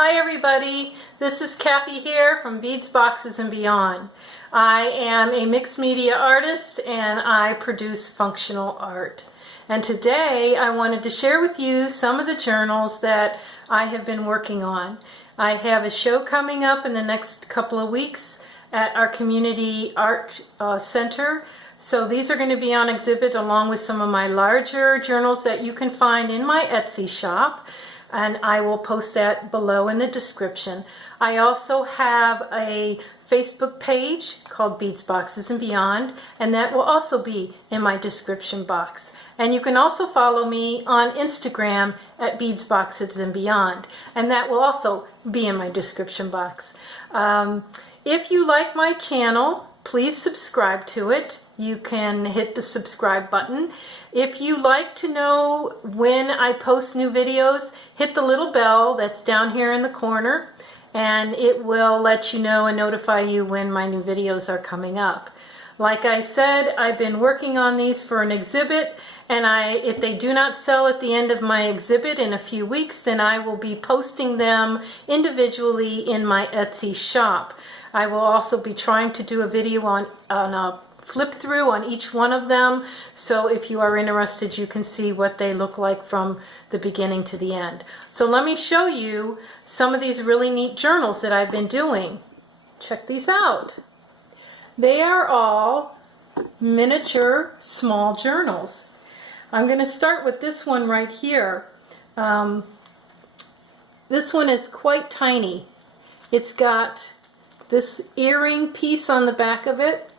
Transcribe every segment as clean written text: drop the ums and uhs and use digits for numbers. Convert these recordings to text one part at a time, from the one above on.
Hi everybody, this is Kathy here from Beads, Boxes, and Beyond. I am a mixed media artist and I produce functional art. And today I wanted to share with you some of the journals that I have been working on. I have a show coming up in the next couple of weeks at our community art center. So these are going to be on exhibit along with some of my larger journals that you can find in my Etsy shop. And I will post that below in the description. I also have a Facebook page called Beads, Boxes, and Beyond, and that will also be in my description box. And you can also follow me on Instagram at Beads, Boxes, and Beyond, and that will also be in my description box. If you like my channel, please subscribe to it. You can hit the subscribe button. If you like to know when I post new videos, hit the little bell that's down here in the corner and it will let you know and notify you when my new videos are coming up. Like I said, I've been working on these for an exhibit, and if they do not sell at the end of my exhibit in a few weeks, then I will be posting them individually in my Etsy shop. I will also be trying to do a video on a flip through on each one of them, so if you are interested you can see what they look like from the beginning to the end. So let me show you some of these really neat journals that I've been doing. Check these out. They are all miniature small journals. I'm going to start with this one right here. This one is quite tiny. It's got this earring piece on the back of it.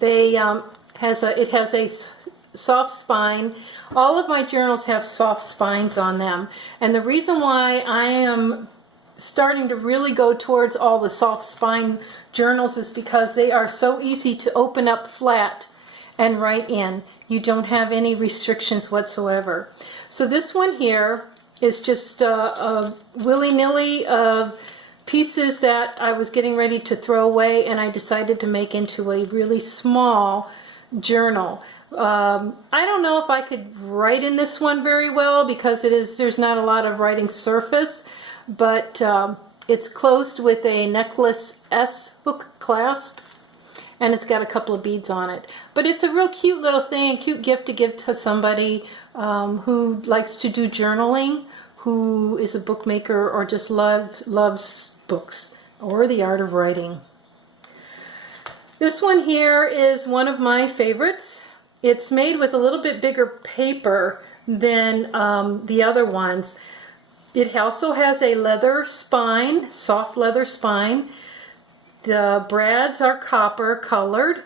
It has a soft spine. All of my journals have soft spines on them, and the reason why I am starting to really go towards all the soft spine journals is because they are so easy to open up flat and write in. You don't have any restrictions whatsoever. So this one here is just a willy-nilly of pieces that I was getting ready to throw away, and I decided to make into a really small journal. I don't know if I could write in this one very well because there's not a lot of writing surface, but it's closed with a necklace S hook clasp, and it's got a couple of beads on it. But it's a real cute little thing, a cute gift to give to somebody who likes to do journaling, who is a bookmaker, or just loves books or the art of writing. This one here is one of my favorites. It's made with a little bit bigger paper than the other ones. It also has a leather spine, soft leather spine. The brads are copper colored.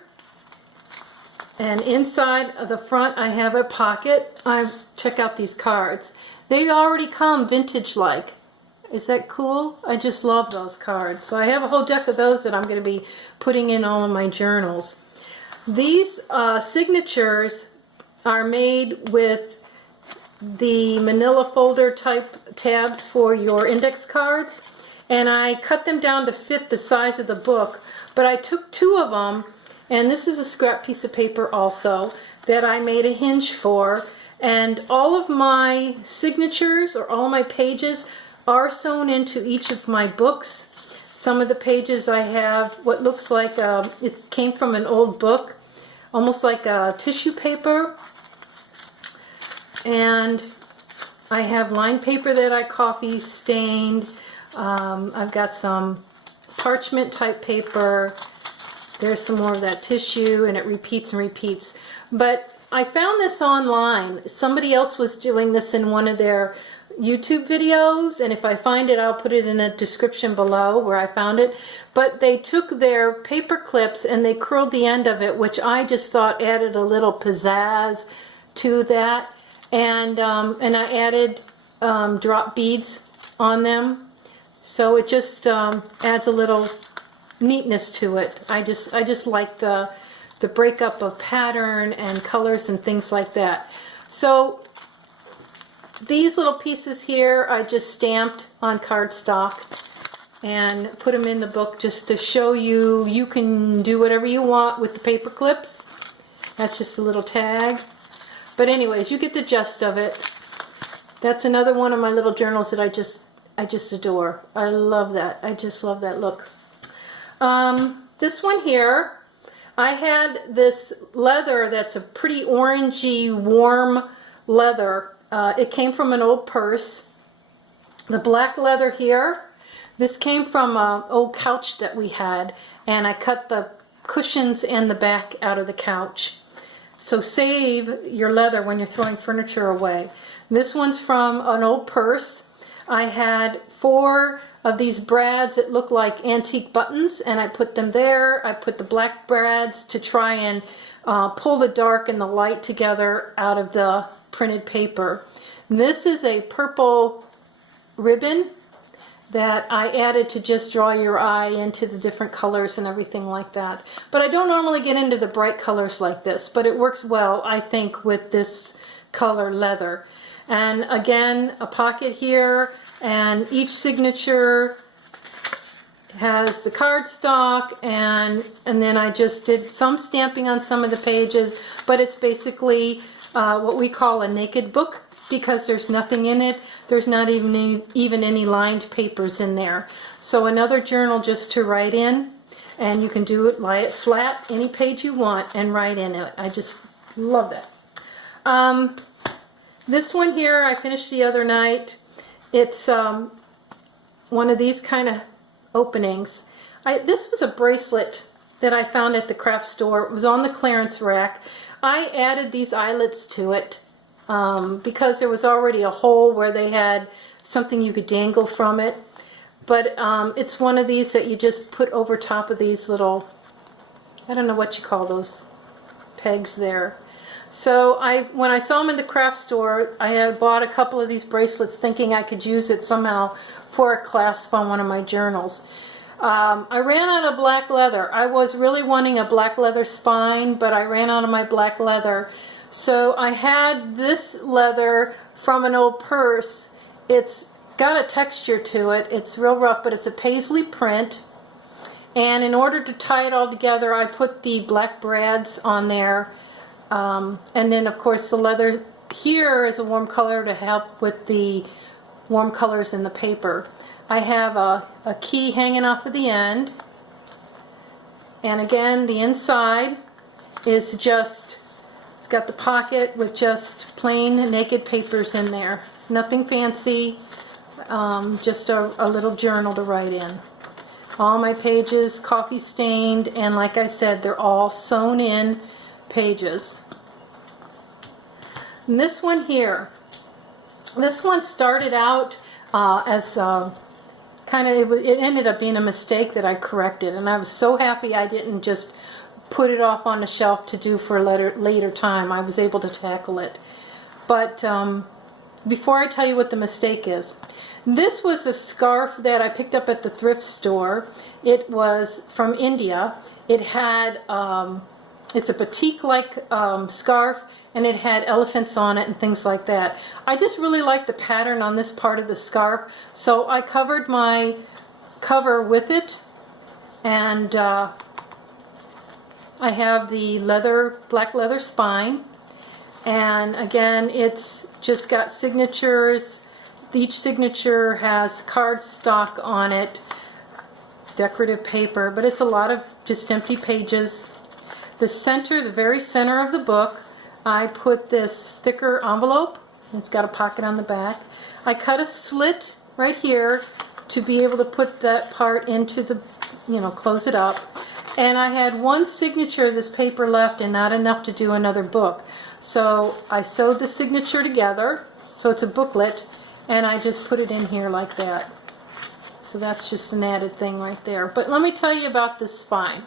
And inside of the front I have a pocket. Check out these cards. They already come vintage-like. Is that cool? I just love those cards. So I have a whole deck of those that I'm going to be putting in all of my journals. These signatures are made with the manila folder type tabs for your index cards, and I cut them down to fit the size of the book, but I took two of them, and this is a scrap piece of paper also that I made a hinge for, and all of my signatures or all my pages are sewn into each of my books. Some of the pages I have what looks like it came from an old book, almost like a tissue paper, and I have lined paper that I coffee stained. I've got some parchment type paper. There's some more of that tissue, and it repeats and repeats. But I found this online. Somebody else was doing this in one of their YouTube videos, and if I find it I'll put it in a description below where I found it. But they took their paper clips and they curled the end of it, which I just thought added a little pizzazz to that, and I added drop beads on them, so it just adds a little neatness to it. I just like the breakup of pattern and colors and things like that. So these little pieces here I just stamped on cardstock and put them in the book just to show you you can do whatever you want with the paper clips. That's just a little tag. But anyways, you get the gist of it. That's another one of my little journals that I just I just adore. I love that. I just love that look. This one here, I had this leather that's a pretty orangey, warm leather. It came from an old purse. The black leather here, this came from an old couch that we had, and I cut the cushions and the back out of the couch. So save your leather when you're throwing furniture away. This one's from an old purse. I had 4 of these brads that look like antique buttons, and I put them there. I put the black brads to try and pull the dark and the light together out of the printed paper. And this is a purple ribbon that I added to just draw your eye into the different colors and everything like that. But I don't normally get into the bright colors like this, but it works well, I think, with this color leather. And again, a pocket here, and each signature has the cardstock, and then I just did some stamping on some of the pages, but it's basically what we call a naked book, because there's nothing in it. There's not even any lined papers in there. So another journal just to write in, and you can do it, lie it flat, any page you want, and write in it. I just love that. This one here I finished the other night. It's one of these kind of openings. This was a bracelet that I found at the craft store. It was on the clearance rack. I added these eyelets to it because there was already a hole where they had something you could dangle from it. But it's one of these that you just put over top of these little, I don't know what you call those pegs there. So when I saw them in the craft store, I had bought a couple of these bracelets thinking I could use it somehow for a clasp on one of my journals. I ran out of black leather. I was really wanting a black leather spine, but I ran out of my black leather. So I had this leather from an old purse. It's got a texture to it. It's real rough, but it's a paisley print. And in order to tie it all together, I put the black brads on there. And then, of course, the leather here is a warm color to help with the warm colors in the paper. I have a key hanging off of the end. And again, the inside is just, it's got the pocket with just plain naked papers in there. Nothing fancy, just a little journal to write in. All my pages coffee stained, and like I said, they're all sewn in pages. And this one here, this one started out as it ended up being a mistake that I corrected, and I was so happy I didn't just put it off on the shelf to do for a later time. I was able to tackle it. But before I tell you what the mistake is, this was a scarf that I picked up at the thrift store. It was from India. It had, it's a batik-like scarf, and it had elephants on it and things like that. I just really liked the pattern on this part of the scarf, so I covered my cover with it, and I have the black leather spine, and again, it's just got signatures. Each signature has cardstock on it, decorative paper, but it's a lot of just empty pages. The very center of the book, I put this thicker envelope. It's got a pocket on the back. I cut a slit right here to be able to put that part into the, close it up. And I had one signature of this paper left and not enough to do another book. So I sewed the signature together, so it's a booklet, and I just put it in here like that. So that's just an added thing right there. But let me tell you about this spine.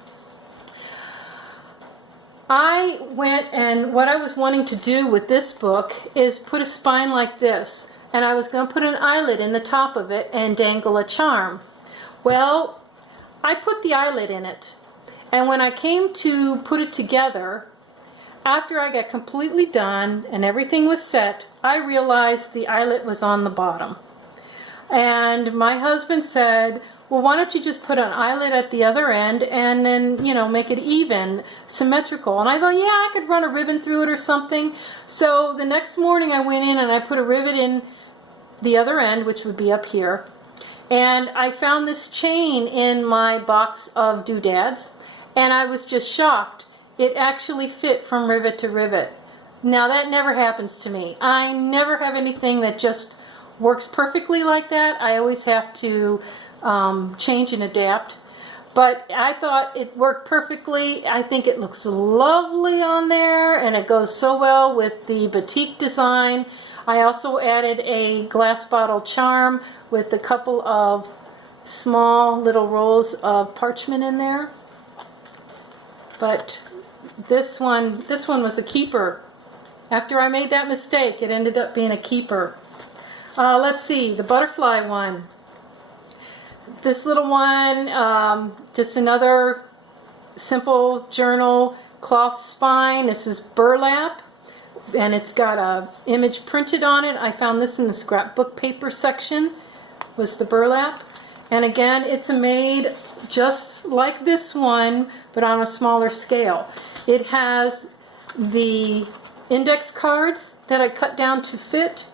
I went, and what I was wanting to do with this book is put a spine like this, and I was going to put an eyelet in the top of it and dangle a charm. Well, I put the eyelet in it, and when I came to put it together, after I got completely done and everything was set, I realized the eyelet was on the bottom. And my husband said, well, why don't you just put an eyelet at the other end and then, make it even, symmetrical. And I thought, yeah, I could run a ribbon through it or something. So the next morning I went in and I put a rivet in the other end, which would be up here. And I found this chain in my box of doodads, and I was just shocked. It actually fit from rivet to rivet. Now that never happens to me. I never have anything that just works perfectly like that. I always have to change and adapt. But I thought it worked perfectly. I think it looks lovely on there, and it goes so well with the batik design. I also added a glass bottle charm with a couple of small little rolls of parchment in there. But this one was a keeper. After I made that mistake, it ended up being a keeper. Let's see, the butterfly one. This little one, just another simple journal cloth spine. This is burlap, and it's got a image printed on it. I found this in the scrapbook paper section, was the burlap. And again, it's made just like this one, but on a smaller scale. It has the index cards that I cut down to fit.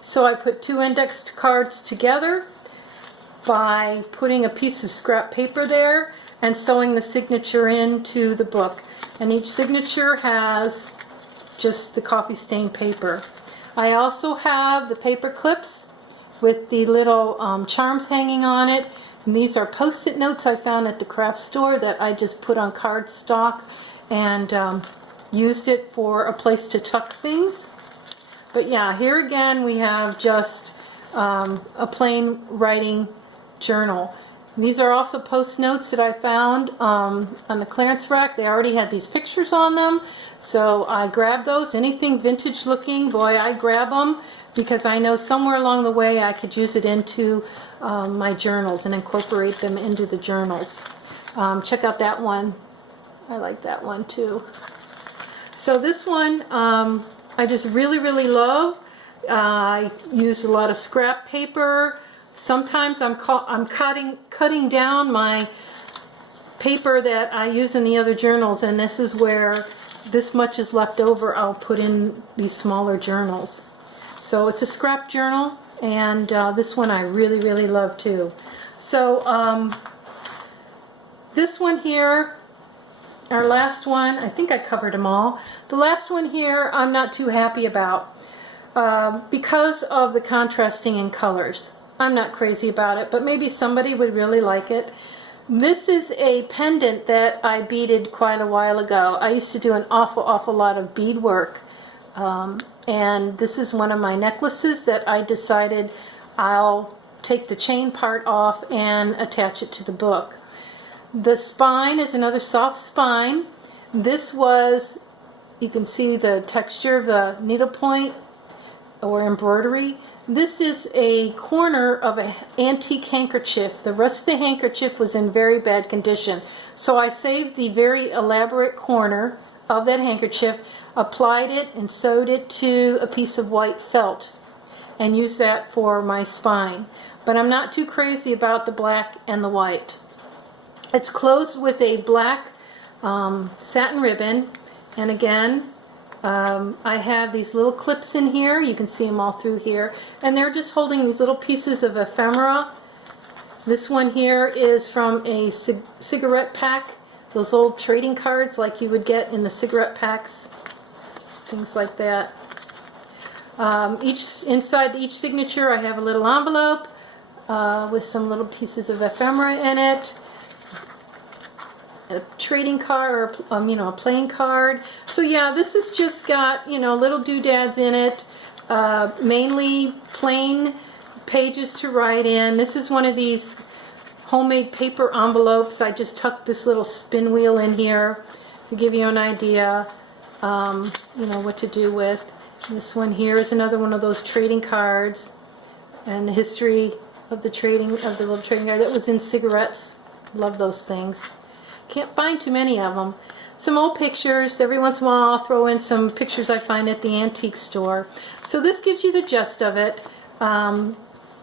So I put 2 indexed cards together by putting a piece of scrap paper there and sewing the signature into the book. And each signature has just the coffee stained paper. I also have the paper clips with the little charms hanging on it. And these are post-it notes I found at the craft store that I just put on cardstock and used it for a place to tuck things. But yeah, here again we have just a plain writing journal. These are also post notes that I found on the clearance rack. They already had these pictures on them, so I grabbed those. Anything vintage looking, boy, I grab them, because I know somewhere along the way I could use it into my journals and incorporate them into the journals. Check out that one. I like that one too. So this one I just really, really love. I use a lot of scrap paper. Sometimes I'm cutting down my paper that I use in the other journals, and this is where this much is left over. I'll put in these smaller journals. So it's a scrap journal, and this one I really, really love too. So this one here, our last one, I think I covered them all. The last one here I'm not too happy about because of the contrasting in colors. I'm not crazy about it, but maybe somebody would really like it. This is a pendant that I beaded quite a while ago. I used to do an awful lot of beadwork, and this is one of my necklaces that I decided I'll take the chain part off and attach it to the book. The spine is another soft spine. This was, you can see the texture of the needlepoint or embroidery. This is a corner of an antique handkerchief. The rest of the handkerchief was in very bad condition. So I saved the very elaborate corner of that handkerchief, applied it and sewed it to a piece of white felt and used that for my spine. But I'm not too crazy about the black and the white. It's closed with a black satin ribbon, and again I have these little clips in here. You can see them all through here, and they're just holding these little pieces of ephemera. This one here is from a cigarette pack, those old trading cards like you would get in the cigarette packs, things like that. Inside each signature I have a little envelope with some little pieces of ephemera in it, a trading card, or a playing card. So yeah, this has just got little doodads in it, mainly plain pages to write in. This is one of these homemade paper envelopes. I just tucked this little spin wheel in here to give you an idea, what to do with. This one here is another one of those trading cards, and the history of the little trading card that was in cigarettes. Love those things. Can't find too many of them. Some old pictures. Every once in a while I'll throw in some pictures I find at the antique store. So this gives you the gist of it.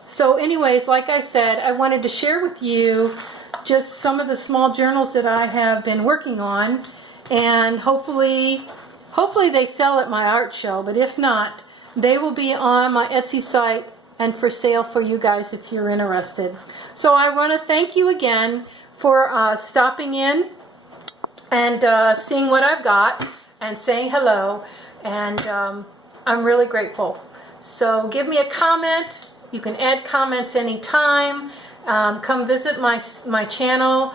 So anyways, like I said, I wanted to share with you just some of the small journals that I have been working on, and hopefully they sell at my art show, but if not, they will be on my Etsy site and for sale for you guys if you're interested. So I want to thank you again for stopping in and seeing what I've got and saying hello, and I'm really grateful. So give me a comment. You can add comments anytime. Come visit my channel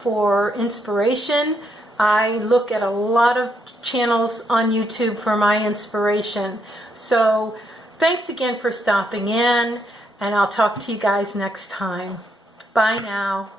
for inspiration. I look at a lot of channels on YouTube for my inspiration. So thanks again for stopping in, and I'll talk to you guys next time. Bye now.